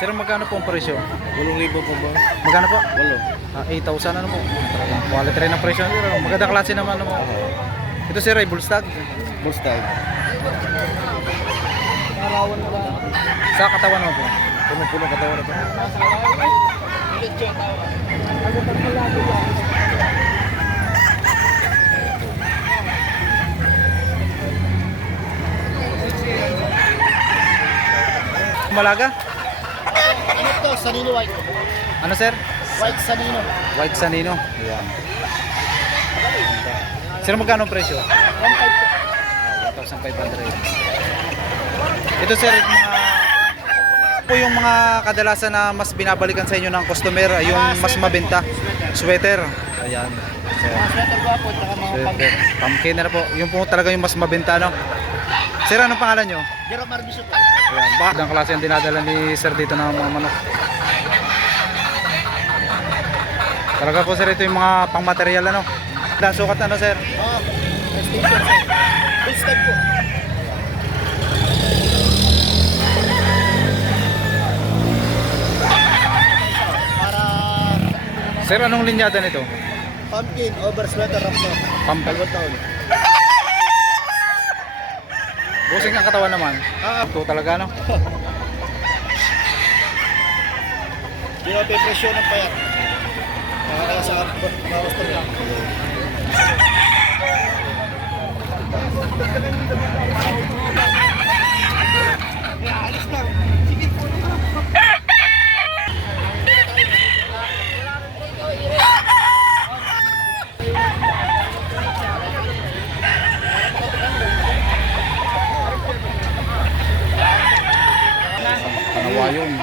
Sir, magkano po ang presyo? 8,000 po ba? Magkano po? 8. 8,000 ano po? Talagang quality rin ang presyo. Sir. Magandang klase naman ano po. Ito sir ay bullstag. Mustang. Sa katawan mo po. Puno-puno katawan na to. Malaga? Ano to? Sanino white. Ano sir? White Sanino. White Sanino. Ayan. Sir, magkano ang presyo? 1.5 po. 1,500. Ito sir, po yung mga kadalasan na mas binabalikan sa inyo ng customer, yung mas mabenta. Sweater. Ayan. Sir. Mga sweater gwapo, tsaka mga Sweater. Pumpkin na po. Yung po talaga yung mas mabenta, no? Sir, anong pangalan nyo? Jerome Arbisyo po. Ayan. Bakit ang klase ang dinadala ni sir dito ng mga manok? Talaga po sir, ito yung mga pangmaterial, ano? Dan sukat ano sir? Extension sir. Full stag po. Para Sir, anong linyada nito? pumpkin, over sweater, rough no. Pumpkin. Dalawang taon. Busing ang katawan naman. Ito talaga, no? Pinopepresyon ng payat. Kaya sa bawas to lang. Panawayon.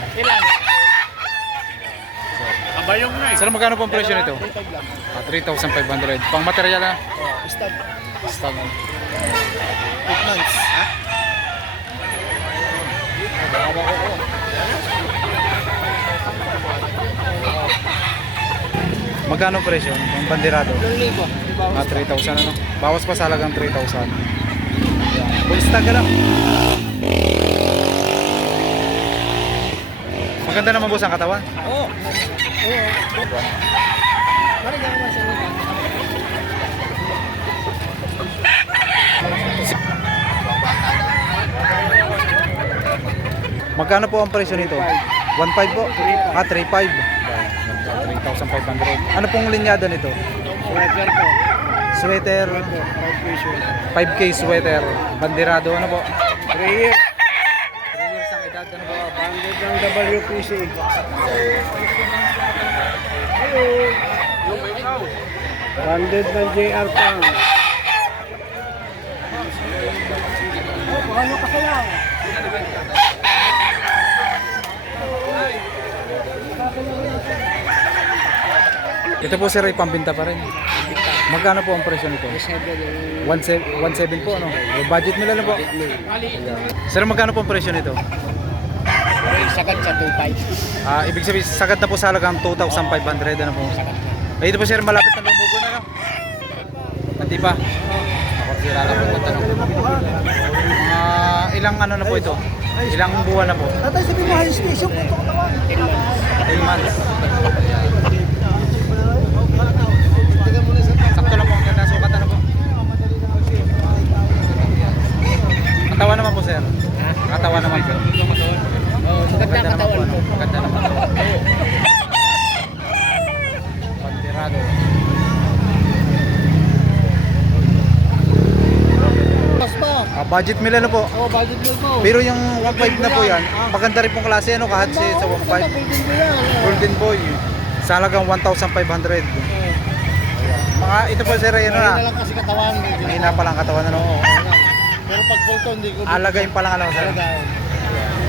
Kabayong na Sir, magkano po ang presyo nito? 3.5 lang. 3,500. Pang material na? Stag. Stag. 8 months. Magkano ang presyo? Ang bandirado? 2,000. 3,000 ano? Bawas pa sa halagang 3,000. Full stag ka lang. Maganda naman boss ang katawan. Oo. Parang gano'n na sa lupa. Magkano po ang presyo nito? 1,500 po? 3,500. 3,500. Ano pong linyada nito? Sweater po. Sweater, 5K sweater, bandirado, ano po? 3 years. 3 years ang edad, ano po? Banded ng WPC. Banded ng JR Pang. Ano ka kaya? Ito po sir ay pambinta pa rin. Magkano po ang presyo nito? 1,700 po, ano? Budget nila lang po. Sir, magkano po ang presyo nito? Sagad sa 2.5. Ibig sabihin, sagad na po sa halagang 2,500, ano po? Ay, ito po sir, malapit na lumugo na, no? Hindi pa? Ako, sira lang po ng tanong. Ilang ano na po ito? Ilang buwan na po? Tatay, sabihin mo high station po ito katawan. 10 months. Sakto lang po, ang ganda sukat, ano po? Katawan naman po sir. Katawan naman po. Maganda naman po, ano? Maganda naman po. Bandirado. Basta. Budget meal ano po? Oh, budget meal mo. Pero yung 1.5 na po yan, maganda rin pong klase, ano? Kahit sa 1.5. Golden mo yan. Golden Boy. Sa halagang 1,500. Mga ito po sir, ano na? Mahina lang kasi katawan. Mahina pa lang katawan, ano? Pero pag full to, hindi ko. Alagayin pa lang, ano sir?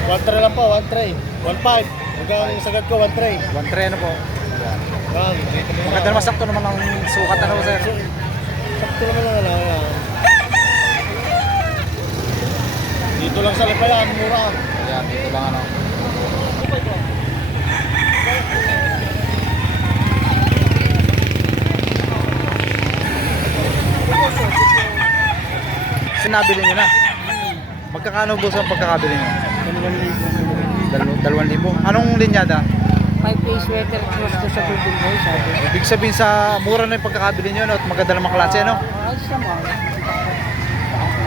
1 tray lang po, 1 tray. 1.5. Hanggang yung sagad ko, 1 tray. 1 tray, ano po? Bang. Maganda naman, sakto naman ang sukat, ano sir? Sakto naman lang. Dito lang sa Lipayan, mura. Ayan, dito lang ano. Sinabili nyo na. Magkakano boss ang pagkakabili nyo? 2,000. Anong linyada? 5-piece sweater cross ko sa Golden Boy, sabi. Ibig sabihin sa mura na yung pagkakabili nyo, no? At maganda naman klase, no? Ayos naman.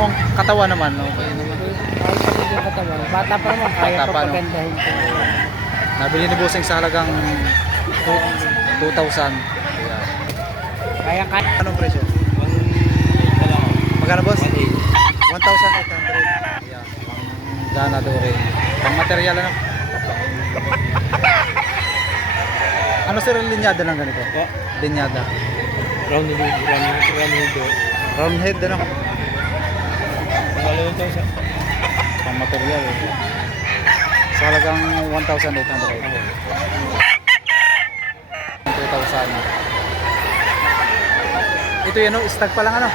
Ang katawan naman, no? Ayos naman yung katawan. Bata pa naman, kaya Bata pa pa, no? pagandahin ko. Nabili ni Bossing sa halagang 2,000. Kaya kaya. Anong presyo? Magkano, boss? 1,800. Yeah. Ganadore. Pang material, ano? Ano sir ang linyada ng ganito? Linyada. Round Round head, ano? Pangalawa ito sa Pang material. Sa halagang 1,800. 2,000. Ito yan, no? Stag pa lang, ano?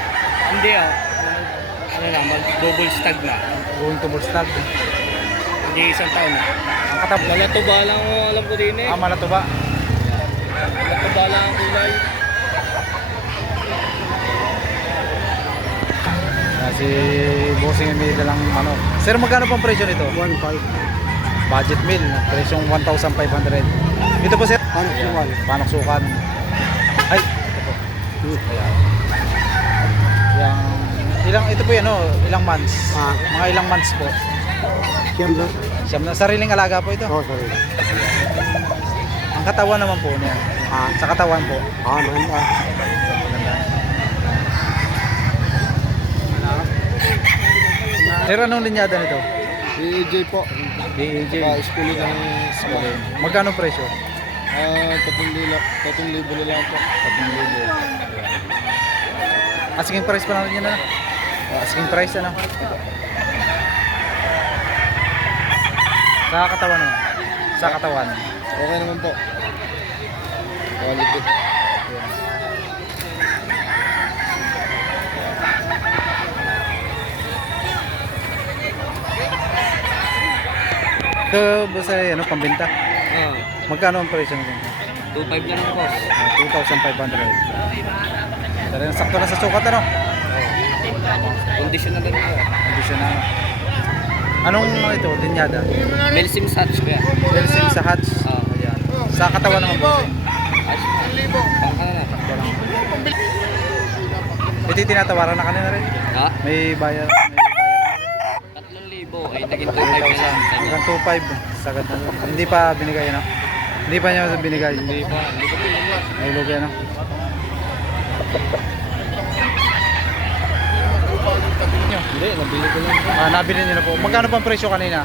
Hindi ano lang, mag-double stag na. Going to stag. Hindi isang taon na. Ang katap. Malatuba lang ang alam ko din eh. Malato ba? Malatuba lang ang kulay. Si Bossing may dalang ano. Sir, magkano pang presyo nito? 1.5. Budget meal, presyong 1,500. Ito po sir? Panaksukan. Panaksukan. Ay, ito po. Ayan. Ito po yan, no? Ilang months? Mga ilang months po? Siyam na. Sariling alaga po ito? Sorry. Ang katawan naman po niya. Sa katawan po. Maganda. Sir, anong linyada nito? EJ po. DAJ. School ng Magkano presyo? 3,000 na lang po. 3,000. Asking price pa natin yan, ano? Asking price, ano? Sa katawan, ano? Sa katawan. Okay naman po. Quality. Ito, basta ano, pambenta. Magkano ang presyo nito? 2.5 lang po. 2,500. Talagang sakto na sa sukat, ano? Condition na rin po. Condition na. Anong ito, linyada? Melsim Satch kaya. Belsin sa hats. Ayan. Sa katawan naman po. Ito yung tinatawaran na kanina rin. Ha? May bayar. 3,000 ay naging 2.5 na lang. Hanggang 2,500. Sagad na. Hindi pa binigay, ano? Hindi pa niya binigay. Hindi pa pinili. May lugi, ano? Hindi, nabili ko lang. Nabili niyo na po. Magkano pang presyo kanina?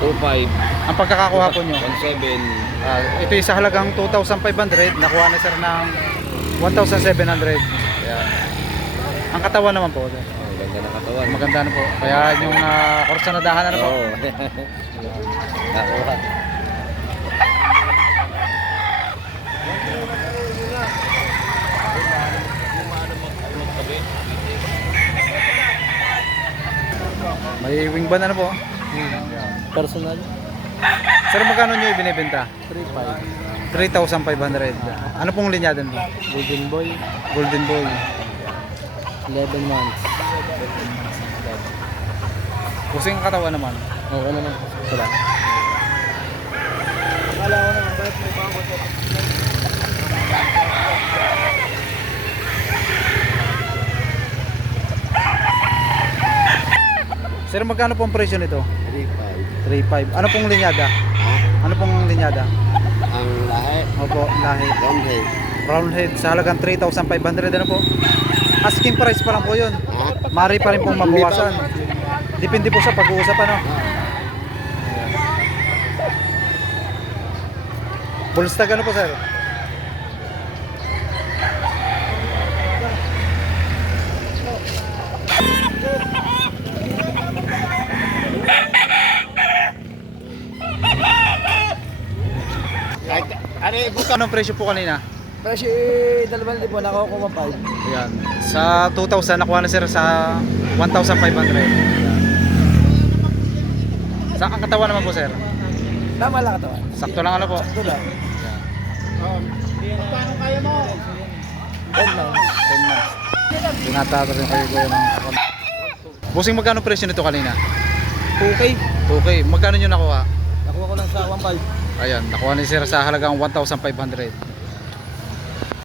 2.5. Ang pagkakakuha po niyo? 1.7. Ito yung sa halagang 2,500. Nakuha na sir ng 1,700. Ayan. Ang katawan naman po. Sir. Ganda na katawan. Maganda na po. Kaya yung kursanadahan na po. Oo. Nakuha. May wing ban na po. Personal. Sir, magkano nyo ibinibenta? 3.5. 3,500. Ano pong linyada nito? Golden Boy. Golden Boy. 11 months. Pusing ang katawan naman. Oo naman. Wala. Akala ko naman, bakit may bago ito? Sir, magkano pong presyo nito? 3.5. 3,500. Ano pong linyada? Ano pong linyada? Ang lahi. Opo, lahi. Long head. Brown head sa halagang 3,500. Ano po? Asking price pa lang po yun. Mari pa rin pong mabawasan. Depende po sa pag-uusap, ano? Bullstag, ano po sir? Anong presyo po kanina? Presyo 2,000, nakakuha 5. Ayan. Sa 2,000, nakuha na sir sa 1,500. Sa ang katawan naman po sir? Tama lang ito. Sakto lang, ano po? Ito lang. Paano kaya mo? 10 months. 10 months. Tinatato rin kayo ng Bossing, magkano presyo nito kanina? 2K. Okay, magkano nyo nakuha? lang sa 1.5. Ayan, nakuha ni sir sa halagang 1,500.